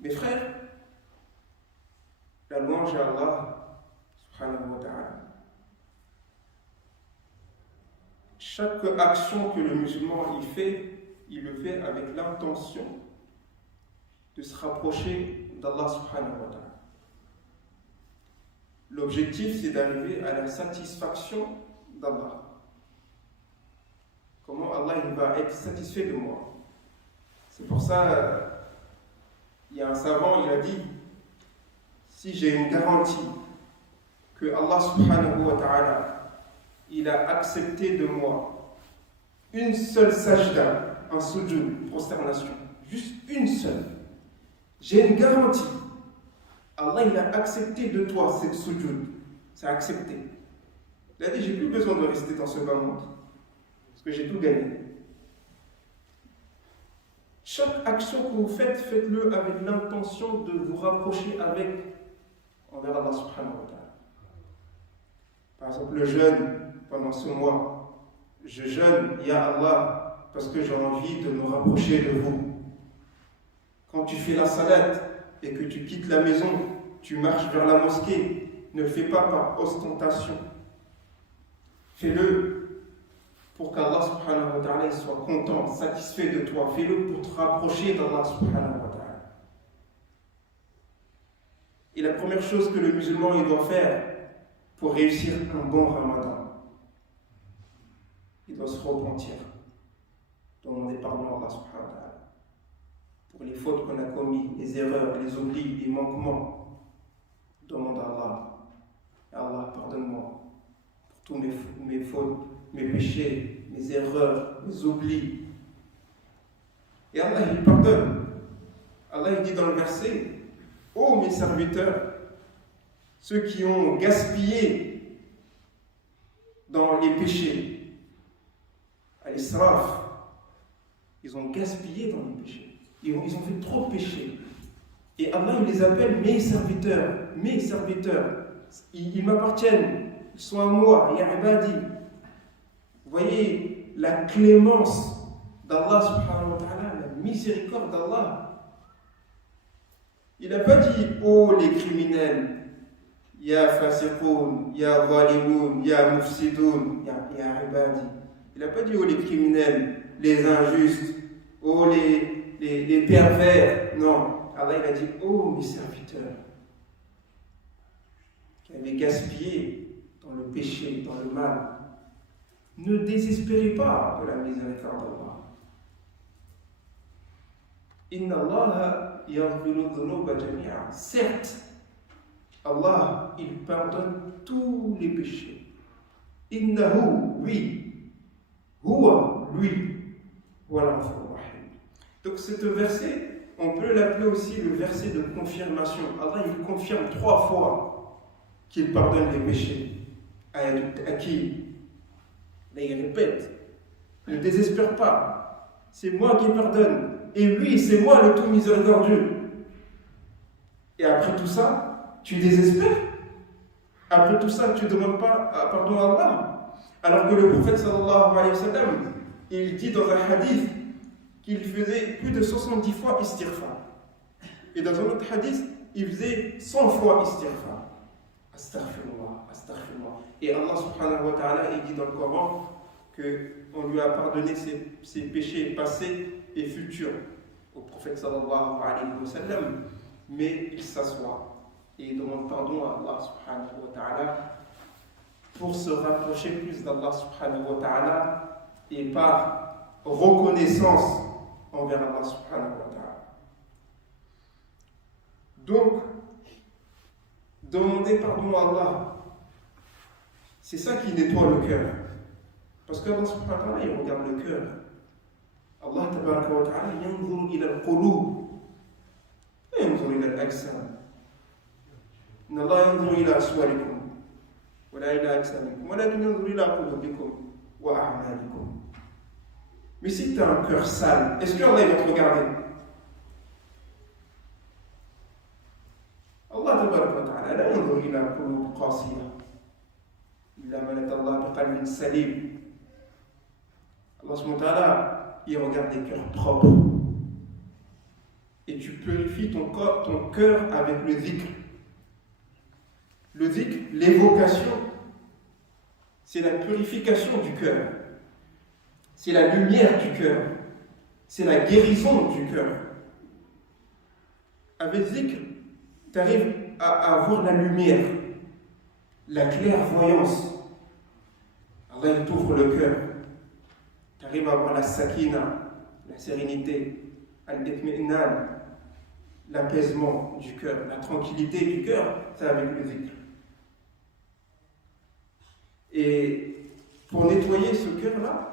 Mes frères, la louange à Allah, subhanahu wa ta'ala. Chaque action que le musulman il le fait avec l'intention de se rapprocher d'Allah subhanahu wa ta'ala. L'objectif, c'est d'arriver à la satisfaction d'Allah. Comment Allah il va être satisfait de moi. C'est pour ça, il y a un savant, il a dit, si j'ai une garantie que Allah subhanahu wa ta'ala, il a accepté de moi une seule sajda, un sujoud, prosternation, juste une seule, j'ai une garantie. Allah il a accepté de toi cette sujoud, c'est accepté. Il a dit, j'ai plus besoin de rester dans ce bas monde, parce que j'ai tout gagné. Chaque action que vous faites, faites-le avec l'intention de vous rapprocher envers Allah subhanahu wa ta'ala. Par exemple, le jeûne pendant ce mois, je jeûne, ya Allah, parce que j'ai envie de me rapprocher de vous. Quand tu fais la salade et que tu quittes la maison, tu marches vers la mosquée, ne le fais pas par ostentation. Fais-le pour qu'Allah subhanahu wa ta'ala soit content, satisfait de toi. Fais-le pour te rapprocher d'Allah subhanahu wa ta'ala. Et la première chose que le musulman il doit faire pour réussir un bon ramadan, il doit se repentir, demander pardon à Allah subhanahu wa ta'ala pour les fautes qu'on a commises, les erreurs, les oublis, les manquements. Demande à Allah, Allah pardonne-moi pour tous mes fautes, mes péchés, mes erreurs, mes oublis. Et Allah il pardonne. Allah il dit dans le verset, ô mes serviteurs, ceux qui ont gaspillé dans les péchés, al-israf, ils ont gaspillé dans les péchés. Ils ont fait trop de péchés. Et Allah il les appelle mes serviteurs, ils m'appartiennent, ils sont à moi, ya ibadi. Vous voyez la clémence d'Allah subhanahu wa ta'ala, la miséricorde d'Allah. Il n'a pas dit oh les criminels, ya fasiqoun, ya zalimoun, ya mufsidoun, ya ibadi. Il n'a pas dit oh les criminels, les injustes, oh les pervers. Non, Allah il a dit oh mes serviteurs qui avaient gaspillé dans le péché, dans le mal. Ne désespérez pas de la miséricorde d'Allah. Inna Allah yaghfiru dhunuba jami'a. Certes, Allah, il pardonne tous les péchés. Innahu, lui. Huwa, lui. Voilà. Donc, ce verset, on peut l'appeler aussi le verset de confirmation. Allah, il confirme 3 fois qu'il pardonne les péchés. À qui? Là, il répète, ne désespère pas, c'est moi qui pardonne, et lui, c'est moi le tout miséricordieux. Et après tout ça, tu désespères? Après tout ça, tu ne demandes pas pardon à Allah? Alors que le prophète sallallahu alayhi wa sallam, il dit dans un hadith qu'il faisait plus de 70 fois istighfar. Et dans un autre hadith, il faisait 100 fois istighfar. Astaghfirullah, astaghfirullah. Et Allah subhanahu wa ta'ala, il dit dans le Coran qu'on lui a pardonné ses péchés passés et futurs au prophète sallallahu alayhi wa sallam. Mais il s'assoit et il demande pardon à Allah subhanahu wa ta'ala pour se rapprocher plus d'Allah subhanahu wa ta'ala et par reconnaissance envers Allah subhanahu wa ta'ala. Donc, demander pardon à Allah, c'est ça qui nettoie le cœur. Parce que Allah subhanahu wa ta'ala, il regarde le cœur. Allah tabaraka wa ta'ala, yanzur ila al-qulub, la yanzur ila al-ajsam. Inna Allah yanzur ila aswarikum, wa la ila ajsamikum, wa la yanzur ila qulubikum wa a'malikum. Mais si tu as un cœur sale, est-ce que Allah va te regarder? Allah tabaraka wa ta'ala, la yanzur ila qulub qasiyah. إلا من أتى الله بقلب سليم. Allah subhanahu wa ta'ala, il regarde des cœurs propres. et tu purifies ton cœur avec le dhikr. Le dhikr, l'évocation, c'est la purification du cœur. C'est la lumière du cœur. C'est la guérison du cœur. Avec dhikr, tu arrives à avoir la lumière, la clairvoyance. Allah t'ouvre le cœur. Tu arrives à avoir la sakina, la sérénité, al-itmi'nan, l'apaisement du cœur, la tranquillité du cœur, c'est avec le dhikr. Et pour nettoyer ce cœur-là,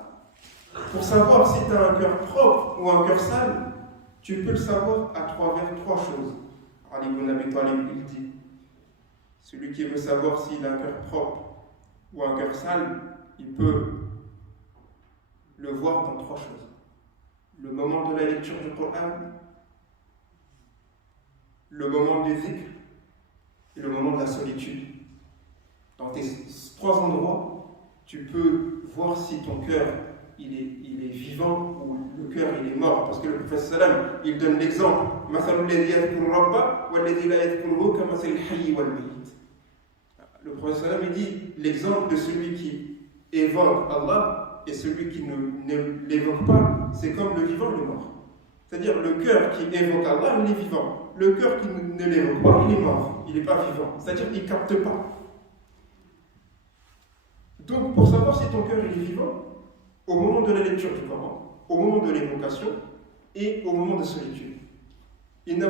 pour savoir si tu as un cœur propre ou un cœur sale, tu peux le savoir à travers trois choses. Ali ibn Abi Talib, il dit, celui qui veut savoir s'il a un cœur propre ou un cœur sale, il peut le voir dans trois choses. Le moment de la lecture du Coran, le moment du dhikr et le moment de la solitude. Dans ces trois endroits, tu peux voir si ton cœur il est vivant ou le cœur il est mort. Parce que le prophète sallam, il donne l'exemple. Le prophète sallam, il dit l'exemple de celui qui évoque Allah et celui qui ne l'évoque pas, c'est comme le vivant et le mort. C'est-à-dire le cœur qui évoque Allah, il est vivant. Le cœur qui ne l'évoque pas, il est mort. Il n'est pas vivant. C'est-à-dire qu'il ne capte pas. Donc, pour savoir si ton cœur il est vivant, au moment de la lecture du Coran, au moment de l'évocation et au moment de solitude. Le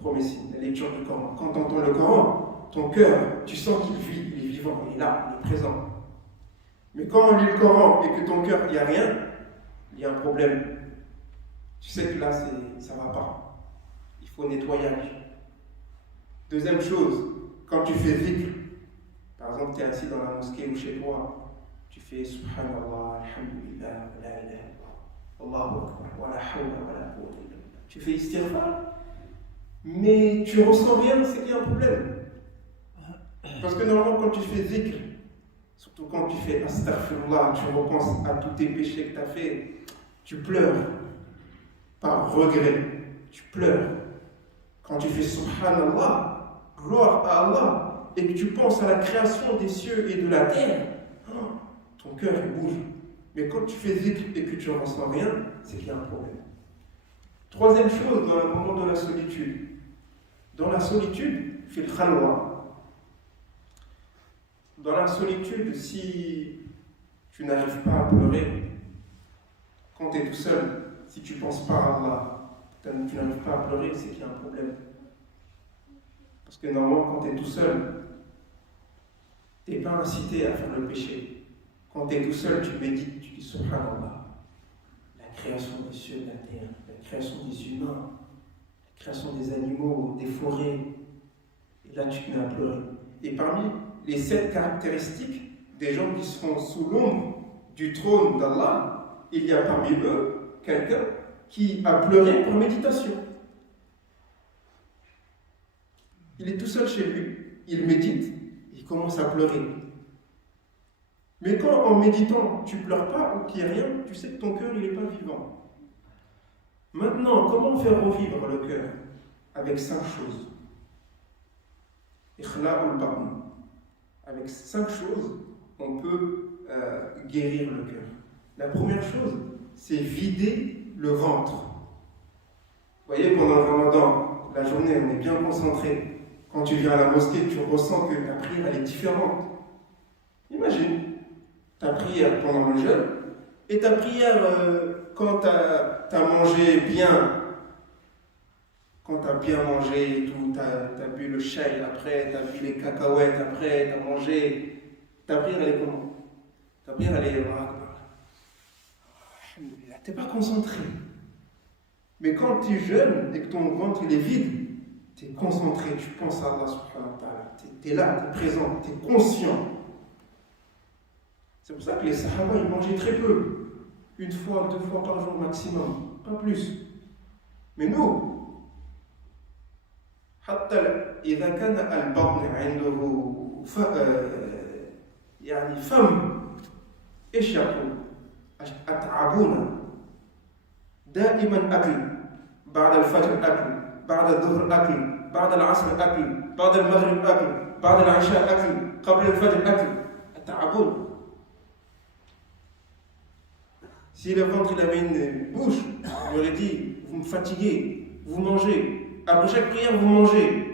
premier signe, la lecture du Coran. Quand tu entends le Coran, ton cœur, tu sens qu'il vit, il est vivant, il est là, il est présent. Mais quand on lit le Coran et que ton cœur, il n'y a rien, il y a un problème. Tu sais que là, ça ne va pas. Il faut nettoyage. Deuxième chose, quand tu fais dhikr, par exemple, tu es assis dans la mosquée ou chez toi, tu fais Subhanallah, Alhamdulillah, La ilaha illallah, Allahu Akbar, wa la hawla wa la quwwata illa billah. Tu fais istighfar, mais tu ressens rien, c'est qu'il y a un problème. Parce que normalement, quand tu fais dhikr, surtout quand tu fais astaghfirullah, tu repenses à tous tes péchés que tu as fait, tu pleures par regret, tu pleures. Quand tu fais Subhanallah, gloire à Allah, et que tu penses à la création des cieux et de la terre, ton cœur il bouge. Mais quand tu fais dhikr et que tu ne ressens rien, c'est qu'il y a un problème. Troisième chose, dans le moment de la solitude. Dans la solitude, fil khalwa. Dans la solitude, si tu n'arrives pas à pleurer, quand tu es tout seul, si tu ne penses pas à Allah, tu n'arrives pas à pleurer, c'est qu'il y a un problème. Parce que normalement, quand tu es tout seul, tu n'es pas incité à faire le péché. Quand tu es tout seul, tu médites, tu dis Subhanallah, la création des cieux, de la terre, la création des humains, la création des animaux, des forêts. Et là, tu te mets à pleurer. Et parmi les 7 caractéristiques des gens qui seront sous l'ombre du trône d'Allah, il y a parmi eux quelqu'un qui a pleuré pour méditation. Il est tout seul chez lui, il médite, il commence à pleurer. Mais quand en méditant, tu ne pleures pas ou qu'il n'y a rien, tu sais que ton cœur il n'est pas vivant. Maintenant, comment faire revivre le cœur? Avec 5 choses. Ikhla'ul barn. Avec 5 choses, on peut guérir le cœur. La première chose, c'est vider le ventre. Vous voyez, pendant le Ramadan, la journée, on est bien concentré. Quand tu viens à la mosquée, tu ressens que ta prière elle est différente. Imagine ta prière pendant le jeûne et ta prière quand tu as mangé bien. Quand tu as bien mangé et tout, tu as bu le chai après, tu as bu les cacahuètes après, tu as mangé. Ta prière elle est comment? Ta prière elle est. Tu n'es pas concentré. Mais quand tu jeûnes et que ton ventre il est vide, tu es concentré, tu penses à Allah subhanahu wa ta'ala, tu es là, tu es présent, tu es conscient. C'est pour ça que les Sahaba, ils mangeaient très peu. 1 fois, 2 fois par jour maximum, pas plus. Mais nous, حتى إذا كان البطن عنده يعني فم إيش يقول؟ أتعبونا دائما أكل بعد الفجر أكل بعد الظهر أكل بعد العصر أكل بعد المغرب أكل بعد العشاء أكل قبل الفجر أكل التعبون. Si le ventre il avait une bouche, il aurait dit vous me fatiguez, vous mangez. Après chaque prière, vous mangez.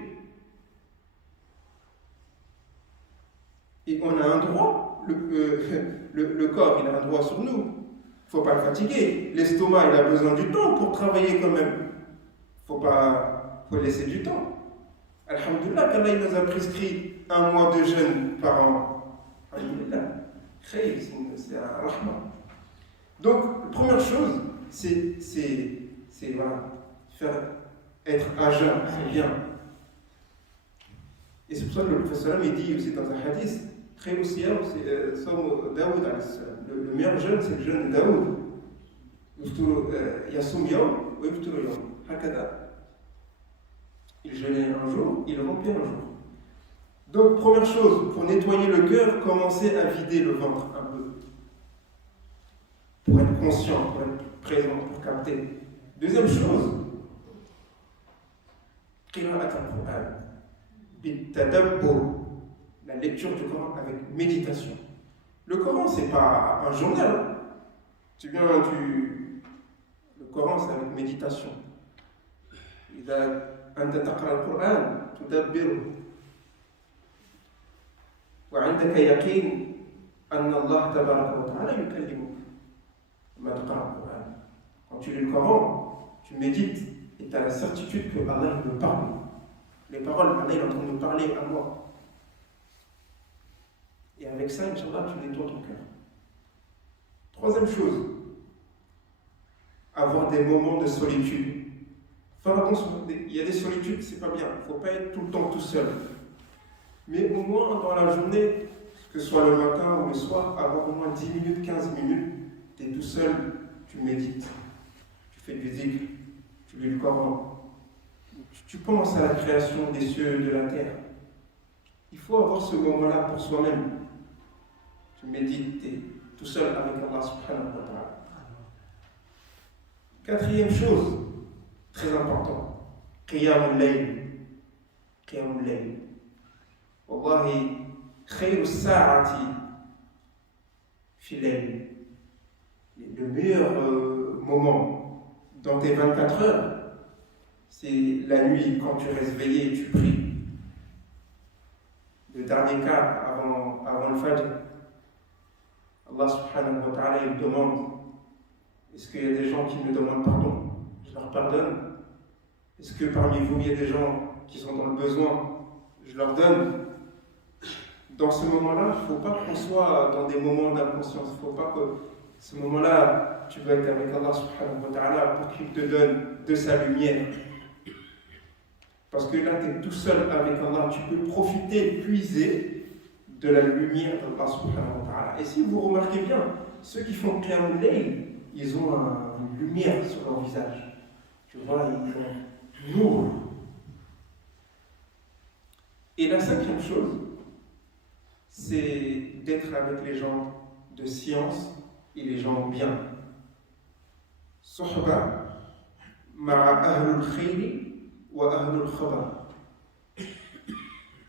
Et on a un droit, le corps il a un droit sur nous. Il ne faut pas le fatiguer. L'estomac il a besoin du temps pour travailler quand même. Il faut laisser du temps. Alhamdulillah qu'Allah nous a prescrit 1 mois de jeûne par an. Alhamdulillah. C'est un rahman. Donc, la première chose, c'est voilà, être à jeun, c'est bien. Et c'est pour ça que le professeur il dit aussi dans un hadith, très aussi, c'est Daoud, le meilleur jeûne, c'est le jeûne de Daoud. Yasum Yom, ou Yuftur Yom, Hakada. Il jeûnait un jour, il rompait un jour. Donc, première chose, pour nettoyer le cœur, commencez à vider le ventre un peu. Pour être conscient, pour être présent, pour capter. Deuxième chose, la lecture du Coran avec méditation. Le Coran, c'est pas un journal. Le Coran, c'est avec méditation. أنت تقرأ القرآن تدبره وعندك يقين أن الله تبارك وتعالى يكلمك. Quand tu lis le Coran, tu médites et tu as la certitude que Allah me parle. Les paroles, Allah est en train de me parler à moi. Et avec ça, Inch'Allah, tu nettoies ton cœur. Troisième chose, avoir des moments de solitude. Faire attention, il y a des solitudes, c'est pas bien. Il ne faut pas être tout le temps tout seul. Mais au moins dans la journée, que ce soit le matin ou le soir, avoir au moins 10 minutes, 15 minutes. Tu es tout seul, tu médites, tu fais du dhikr, tu lis le Coran, tu penses à la création des cieux et de la terre. Il faut avoir ce moment-là pour soi-même. Tu médites, tu es tout seul avec Allah subhanahu wa ta'ala. Quatrième chose, très important, qiyamul layl. Qiyamul layl. Wallahi, khayru sa'ati fi layl. Le meilleur moment dans tes 24 heures, c'est la nuit quand tu restes veillé et tu pries. Le dernier cas avant le Fajr, Allah subhanahu wa ta'ala il demande, est-ce qu'il y a des gens qui me demandent pardon? Je leur pardonne. Est-ce que parmi vous il y a des gens qui sont dans le besoin? Je leur donne. Dans ce moment-là, il ne faut pas qu'on soit dans des moments d'inconscience. Il ne faut pas que ce moment-là, tu dois être avec Allah subhanahu wa ta'ala pour qu'il te donne de sa lumière. Parce que là, tu es tout seul avec Allah, tu peux profiter, puiser de la lumière d'Allah subhanahu wa ta'ala. Et si vous remarquez bien, ceux qui font Qiyamul Layl, ils ont une lumière sur leur visage. Tu vois, ils ont nour. Et la cinquième chose, c'est d'être avec les gens de science et les gens bien. Sohba ma'a ahlul khayri wa ahlul khabar.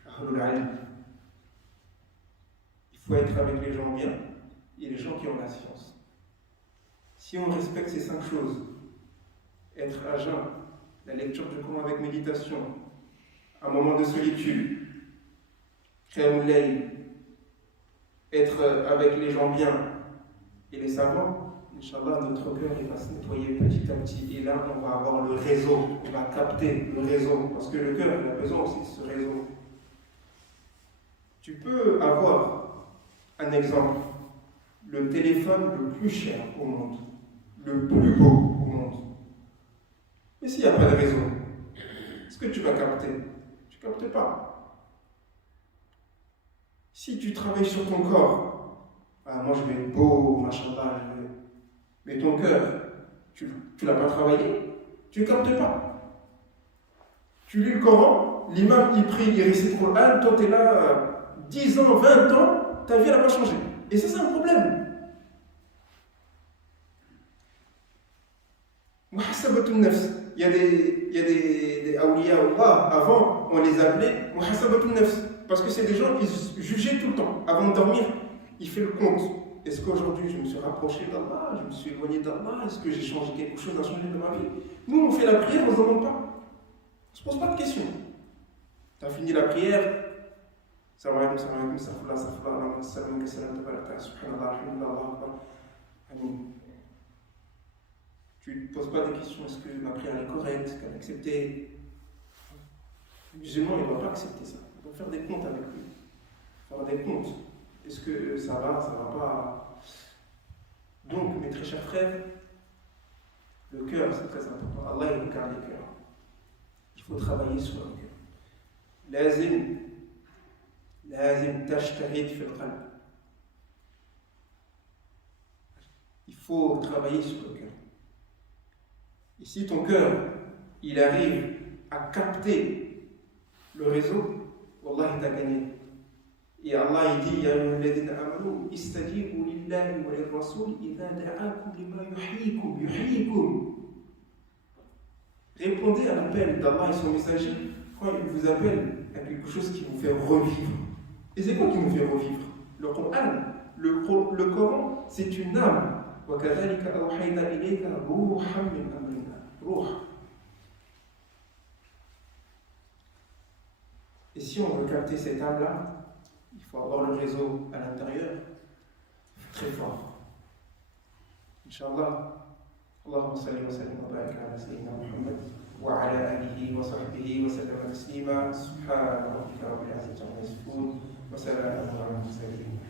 Ahlul ilm. Il faut être avec les gens bien et les gens qui ont la science. Si on respecte ces 5 choses, être à jeun, la lecture du Coran avec méditation, un moment de solitude, Qiyamul Layl, être avec les gens bien et les savants, Inch'Allah, notre cœur il va se nettoyer petit à petit. Et là, on va avoir le réseau, on va capter le réseau. Parce que le cœur, il a besoin aussi de ce réseau. Tu peux avoir un exemple, le téléphone le plus cher au monde, le plus beau au monde. Mais s'il n'y a pas de réseau, est-ce que tu vas capter? Tu ne captes pas. Si tu travailles sur ton corps, moi je vais être beau, machallah, mais ton cœur, tu ne l'as pas travaillé, tu ne captes pas. Tu lis le Coran, l'imam il prie, il récite le Coran, toi tu es là 10 ans, 20 ans, ta vie n'a pas changé. Et ça c'est un problème. Muhasabatun nafs. Il y a des awliya Allah, avant, on les appelait Muhasabatun nafs. Parce que c'est des gens qui jugeaient tout le temps. Avant de dormir, il fait le compte. Est-ce qu'aujourd'hui je me suis rapproché d'Allah? Je me suis éloigné d'Allah? Est-ce que j'ai changé quelque chose à changer de ma vie? Nous, on fait la prière, on ne se demande pas. On ne se pose pas de questions. Tu as fini la prière. Salam alaikum, salam alaikum, safullah, safullah, salam, salam, tabaraka, subhanallah, alhamdulillah, Allah akbar. Amin. Tu ne te poses pas des questions. Est-ce que ma prière est correcte? Est-ce qu'elle est acceptée? Le musulman, il ne doit pas accepter ça. Il doit faire des comptes avec lui. Faire des comptes. Est-ce que ça va pas? Donc, mes très chers frères, le cœur, c'est très important. Allah, il regarde les cœurs. Il faut travailler sur le cœur. Lazim tashtahid fil qalb. Il faut travailler sur le cœur. Et si ton cœur, il arrive à capter le réseau, Wallah, il t'a gagné. Et Allah, il dit, Ya ayyuhalladhina amanu, istajibu lillahi wa lirrasul idha da'akum lima yuhyikum. Répondez à l'appel d'Allah et son messager quand il vous appelle à quelque chose qui vous fait revivre. Et c'est quoi qui nous fait revivre? Le Coran. Le Coran, c'est une âme. وَكَذَلِكَ أَوْحَيْنَا إِلَيْكَ رُوحًا مِنْ أَمْرِنَا. Ruh. Et si on veut capter cette âme-là, il faut avoir le réseau à l'intérieur très fort. Inch'Allah. Allahumma salli wa sallim wa barik ala sayyidina Muhammad wa ala alihi wa sahbihi wa sallam taslima. Subhana rabbika rabbil izzati amma yasifun wa salamun ala al-mursalin.